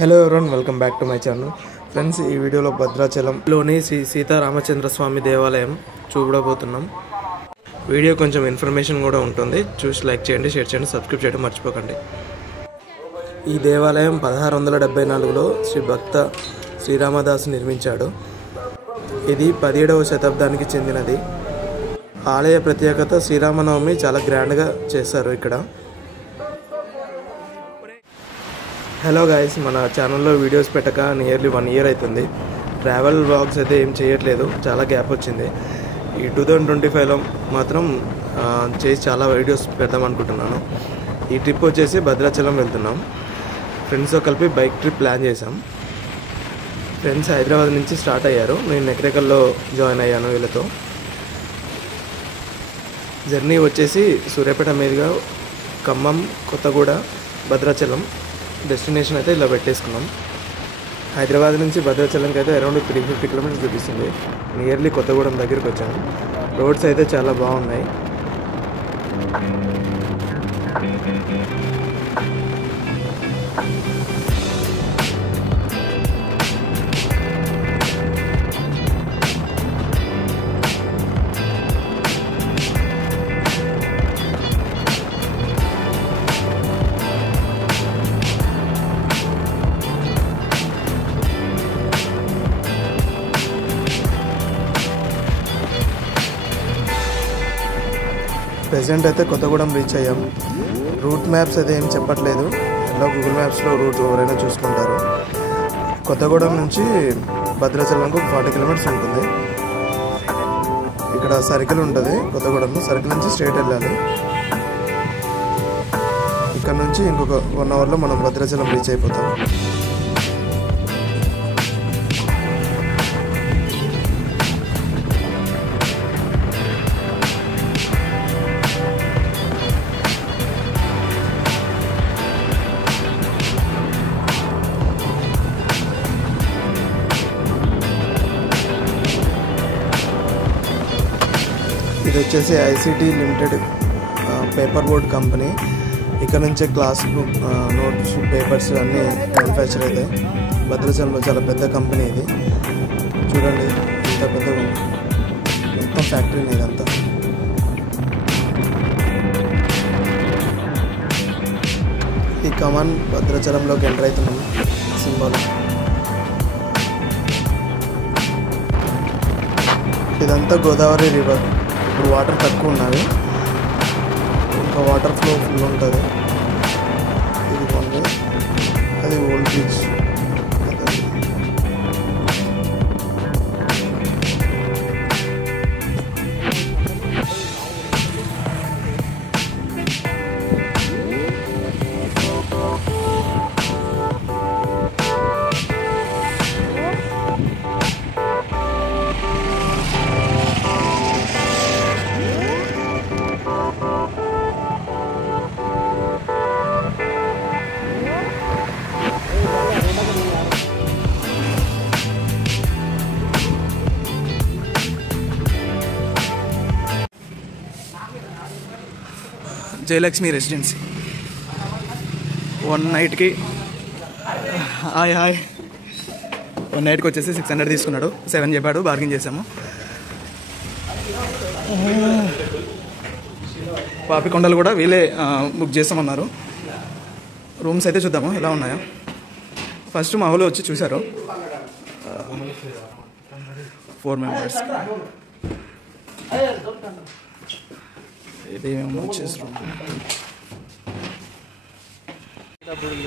Hello everyone, welcome back to my channel. Friends, ఈ వీడియోలో భద్రాచలంలోని శ్రీ సీతారామచంద్ర స్వామి దేవాలయం చూడబోతున్నాం. వీడియో కొంచెం ఇన్ఫర్మేషన్ కూడా ఉంటుంది, చూసి లైక్ చేయండి, షేర్ చేయండి, సబ్స్క్రైబ్ చేయడం మర్చిపోకండి. ఈ దేవాలయం 1674లో శ్రీ భక్త శ్రీరామదాసు నిర్మించాడు. ఇది 17వ శతాబ్దానికి చెందినది. ఆలయ ప్రత్యేకత శ్రీరామనవమి చాలా గ్రాండ్గా చేస్తారు ఇక్కడ. హలో గాయస్, మన ఛానల్లో వీడియోస్ పెట్టక నియర్లీ 1 year అవుతుంది. ట్రావెల్ వ్లాగ్స్ అయితే ఏం చేయట్లేదు, చాలా గ్యాప్ వచ్చింది. ఈ 2025లో మాత్రం చేసి చాలా వీడియోస్ పెడదాం అనుకుంటున్నాను. ఈ ట్రిప్ వచ్చేసి భద్రాచలం వెళ్తున్నాం. ఫ్రెండ్స్తో కలిపి బైక్ ట్రిప్ ప్లాన్ చేసాం. ఫ్రెండ్స్ హైదరాబాద్ నుంచి స్టార్ట్ అయ్యారు, నేను నెక్రేకల్లో జాయిన్ అయ్యాను వీళ్ళతో. జర్నీ వచ్చేసి సూర్యాపేట మీదుగా ఖమ్మం, కొత్తగూడ, భద్రాచలం డెస్టినేషన్ అయితే ఇలా పెట్టేసుకున్నాం. హైదరాబాద్ నుంచి భద్రాచలంకి అయితే అరౌండ్ 350 kilometers చూపిస్తుంది. నియర్లీ కొత్తగూడెం దగ్గరికి వచ్చాము. రోడ్స్ అయితే చాలా బాగున్నాయి. ప్రెజెంట్ అయితే కొత్తగూడెం రీచ్ అయ్యాం. రూట్ మ్యాప్స్ అయితే ఏం చెప్పట్లేదు, ఎలా గూగుల్ మ్యాప్స్లో రూట్ ఎవరైనా చూసుకుంటారు. కొత్తగూడెం నుంచి భద్రాచలంకు 40 kilometers ఉంటుంది. ఇక్కడ సర్కిల్ ఉంటుంది కొత్తగూడెంలో, సర్కిల్ నుంచి స్ట్రైట్ వెళ్ళాలి. ఇక్కడ నుంచి ఇంకొక 1 hourలో మనం భద్రాచలం రీచ్ అయిపోతాం. ఇది వచ్చేసి ICT limited paper board company. ఇక్కడ నుంచే గ్లాస్ బుక్, నోట్స్, పేపర్స్ అన్నీ మ్యానుఫ్యాక్చర్ అవుతాయి. భద్రాచలంలో చాలా పెద్ద కంపెనీ ఇది. చూడండి ఇంత పెద్ద మొత్తం ఫ్యాక్టరీని ఇదంతా. ఈ కమాన్ భద్రాచలంలోకి ఎంటర్ అవుతున్నాం. సింబల్ ఇదంతా గోదావరి రివర్. ఇప్పుడు వాటర్ తక్కువ ఉన్నది, ఇంకా వాటర్ ఫ్లో ఫుల్ ఉంటుంది. ఇది ఉంది, అది ఓల్డ్ బ్రిడ్జ్. జయలక్ష్మి రెసిడెన్సీ 1 nightకి 1 nightకి వచ్చేసి 600 తీసుకున్నాడు. 7 చెప్పాడు, బార్గెన్ చేసాము. పాపికొండలు కూడా వీళ్ళే బుక్ చేస్తామన్నారు. రూమ్స్ అయితే చూద్దాము ఎలా ఉన్నాయో. ఫస్ట్ మా ఊళ్ళో వచ్చి చూశారు. 4 members. ఇది మేము వచ్చేసి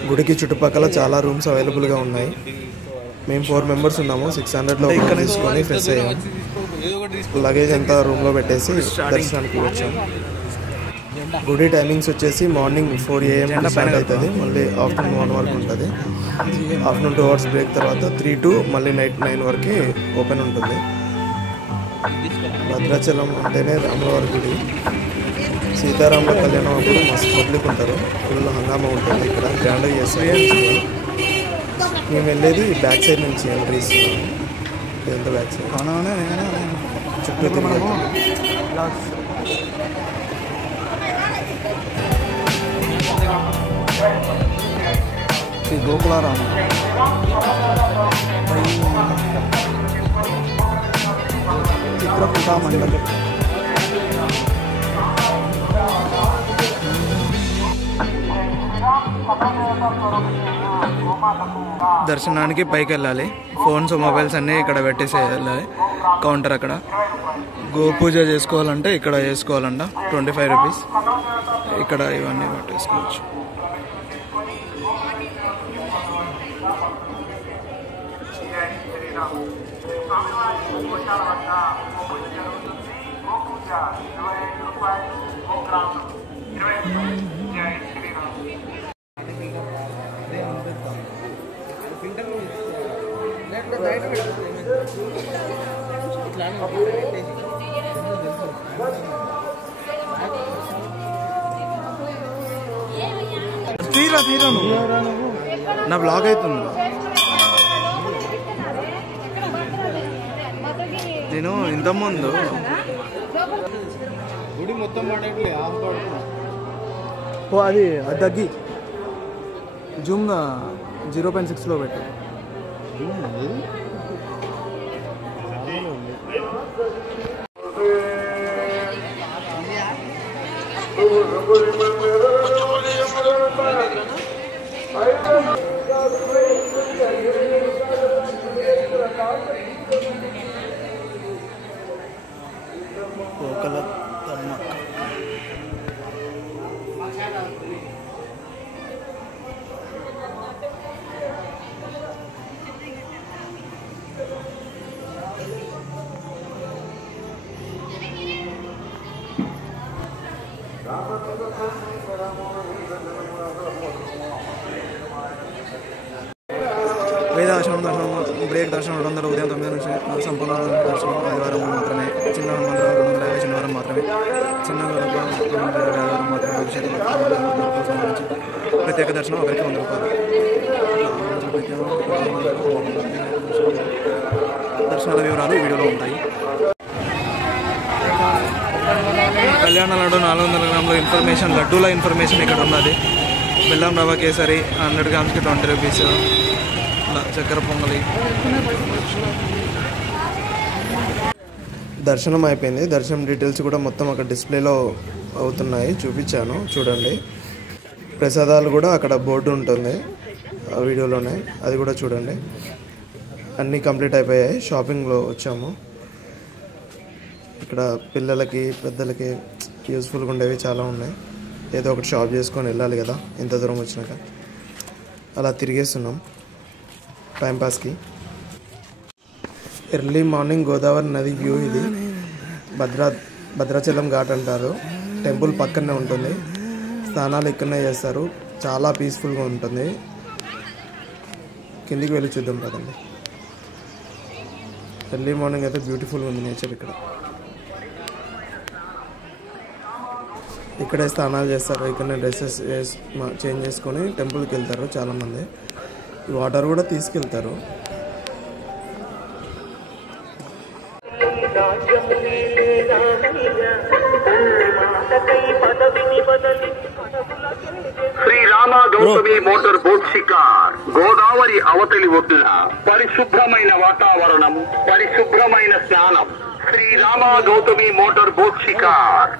గుడికి చుట్టుపక్కల చాలా రూమ్స్ అవైలబుల్గా ఉన్నాయి. మేము 4 members ఉన్నాము. 600లో ఇక్కడ తీసుకొని ఫ్రెష్ అయ్యాం. లగేజ్ అంతా రూమ్లో పెట్టేసి దర్శనానికి వచ్చాం. గుడి టైమింగ్స్ వచ్చేసి మార్నింగ్ 4 AM స్టార్ట్ అవుతుంది, మళ్ళీ ఆఫ్టర్నూన్ 1 వరకు ఉంటుంది. ఆఫ్టర్నూన్ 2 hours బ్రేక్ తర్వాత 3 to మళ్ళీ నైట్ 9 వరకు ఓపెన్ ఉంటుంది. భద్రాచలం అంటేనే రాములవారి గుడి. సీతారాముల కళ్యాణం అప్పుడు మస్తు పబ్లిక్ ఉంటారు, ఫుల్ హంగామా ఉంటుంది. ఇక్కడ గ్రాండ్గా చేస్తారు. మేము వెళ్ళేది బ్యాక్ సైడ్ నుంచి ఎంట్రీస్. ఇదంతా బ్యాక్ సైడ్ చుట్టూ తిరిగి. శ్రీ గోకులారామ చిత్రకూట మండలి. దర్శనానికి పైకి వెళ్ళాలి. ఫోన్స్ మొబైల్స్ అన్నీ ఇక్కడ పెట్టేసి వెళ్ళాలి. కౌంటర్ అక్కడ. గోపూజ చేసుకోవాలంటే ఇక్కడ చేసుకోవాలంట. 25 రూపీస్. ఇక్కడ ఇవన్నీ పెట్టేసుకోవచ్చు. తీరా నా బ్లాగ్ అవుతుంది. నేను ఇంతకుముందు గుడి మొత్తం అది తగ్గి జూమ్గా 0.6లో పెట్టు. వేదాశ్రమం దర్శనం, బ్రేక్ దర్శనం 200, ఉదయం 9 నుంచి సంపూర్ణ దర్శనం ఆదివారం మాత్రమే. చిన్న హనుమంతరావు 250 శనివారం మాత్రమే. చిన్న ఆదివారం మాత్రమే. అభిషేకం సంబంధించి ప్రత్యేక దర్శనం ఒకరికి 100 రూపాయలు. దర్శనాల వివరాలు ఈ వీడియోలో ఉంటాయి. కళ్యాణ లడ్డు 400 గ్రాముల ఇన్ఫర్మేషన్, లడ్డూల ఇన్ఫర్మేషన్ ఇక్కడ ఉన్నది. బెల్లం రవ్వ కేసరి 100 గ్రామ్స్కి 20 రూపీస్. చక్కెర పొంగలి. దర్శనం అయిపోయింది. దర్శనం డీటెయిల్స్ కూడా మొత్తం అక్కడ డిస్ప్లేలో అవుతున్నాయి, చూపించాను చూడండి. ప్రసాదాలు కూడా అక్కడ బోర్డు ఉంటుంది ఆ వీడియోలోనే, అది కూడా చూడండి. అన్నీ కంప్లీట్ అయిపోయాయి. షాపింగ్లో వచ్చాము. ఇక్కడ పిల్లలకి పెద్దలకి యూస్ఫుల్గా ఉండేవి చాలా ఉన్నాయి. ఏదో ఒకటి షాప్ చేసుకొని వెళ్ళాలి కదా ఇంత దూరం వచ్చినాక. అలా తిరిగేస్తున్నాం టైంపాస్కి. ఎర్లీ మార్నింగ్ గోదావరి నది వ్యూ ఇది. భద్రాచలం ఘాట్ అంటారు. టెంపుల్ పక్కనే ఉంటుంది. స్నానాలు ఇక్కడనే చేస్తారు. చాలా పీస్ఫుల్గా ఉంటుంది. కిందికి వెళ్ళి చూద్దాం కదండి. ఎర్లీ మార్నింగ్ అయితే బ్యూటిఫుల్గా ఉంది నేచర్ ఇక్కడ. ఇక్కడే స్నానాలు చేస్తారు. ఇక్కడనే డ్రెస్సెస్ చేంజ్ చేసుకొని టెంపుల్కి వెళ్తారు చాలామంది. వాటర్ కూడా తీసుకెళ్తారు. శ్రీరామ గౌతమి మోటార్ బోట్ షికార్ గోదావరి అవతలి ఒడ్డున పరిశుభ్రమైన వాతావరణం, పరిశుభ్రమైన స్నానం. శ్రీరామ గౌతమి మోటార్ బోట్ షికార్.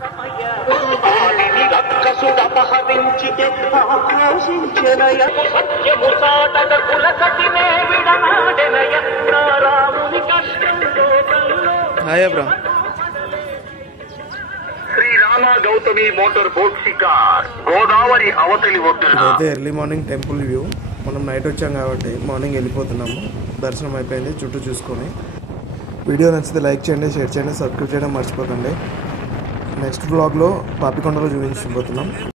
Hi bro. Srirama Gautami motor boat షికార్ గోదావరి అవతలి ఒడ్డున. అయితే ఎర్లీ మార్నింగ్ టెంపుల్ వ్యూ. మనం నైట్ వచ్చాం కాబట్టి మార్నింగ్ వెళ్ళిపోతున్నాము. దర్శనం అయిపోయింది. చుట్టూ చూసుకొని. వీడియో నచ్చితే లైక్ చేయండి, షేర్ చేయండి, సబ్స్క్రైబ్ చేయడం మర్చిపోకండి. నెక్స్ట్ వ్లాగ్లో పాపికొండలో చూపించబోతున్నాం.